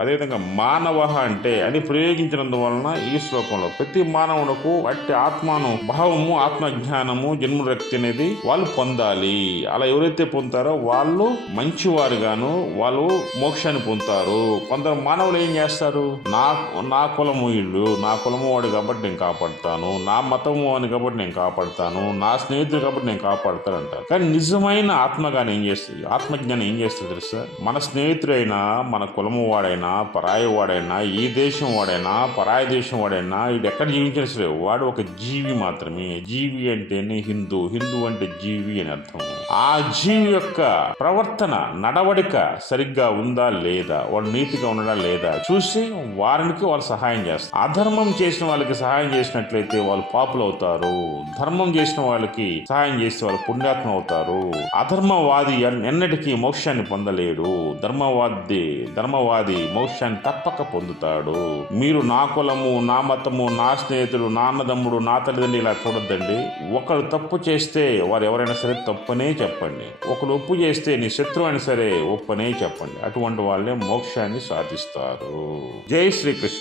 అదేవిధంగా మానవ అంటే అని ప్రయోగించినందువలన ఈ శ్లోకంలో ప్రతి మానవునకు అట్టి ఆత్మను భావము ఆత్మజ్ఞానము జన్మరక్తి అనేది వాళ్ళు పొందాలి. అలా ఎవరైతే పొందుతారో వాళ్ళు మంచివారుగాను వాళ్ళు మోక్షాన్ని పొందుతారు. కొందరు మానవులు ఏం చేస్తారు? నా నా కులము ఇల్లు నా కులము వాడు కాబట్టి నేను కాపాడుతాను నా మతము అని కాబట్టి నేను కాపాడుతాను నా స్నేహితుడు కాబట్టి నేను కాపాడుతాను అంటారు. కానీ నిజమైన ఆత్మగాని ఏం చేస్తుంది ఆత్మజ్ఞానం ఏం చేస్తుంది తెలుసా? మన స్నేహితుడైనా మన కులము వాడైనా పరాయి వాడైనా ఈ దేశం వాడైనా పరాయి దేశం వాడైనా ఇది ఎక్కడ జీవించిన సరే వాడు ఒక జీవి మాత్రమే. జీవి అంటేనే హిందూ. హిందూ అంటే జీవి అని అర్థం. ఆ జీవి యొక్క ప్రవర్తన నడవడిక సరిగ్గా ఉందా లేదా? వాడు నీతిగా ఉండడా లేదా? చూసి వారికి వాళ్ళు సహాయం చేస్తారు. అధర్మం చేసిన వాళ్ళకి సహాయం చేసినట్లయితే వాళ్ళు పాపులు అవుతారు ధర్మం చేసిన వాళ్ళకి సహాయం చేస్తే వాళ్ళు పుణ్యాత్మ అవుతారు. అధర్మవాది ఎన్- ఎన్నటికీ మోక్షాన్ని పొందలేడు. ధర్మవాది ధర్మవాది మోక్షాన్ని తప్పక పొందుతాడు. మీరు నా కులము నా మతము నా స్నేహితుడు నా అన్నదమ్ముడు నా తల్లిదండ్రులు ఇలా చూడొద్దండి. ఒకరు తప్పు చేస్తే వారు ఎవరైనా సరే తప్పనే చెప్పండి. ఒకరు ఒప్పు చేస్తే నీ శత్రువు అయినా సరే ఒప్పనే చెప్పండి. అటువంటి వాళ్ళే మోక్షాన్ని సాధిస్తారు. జై శ్రీకృష్ణ.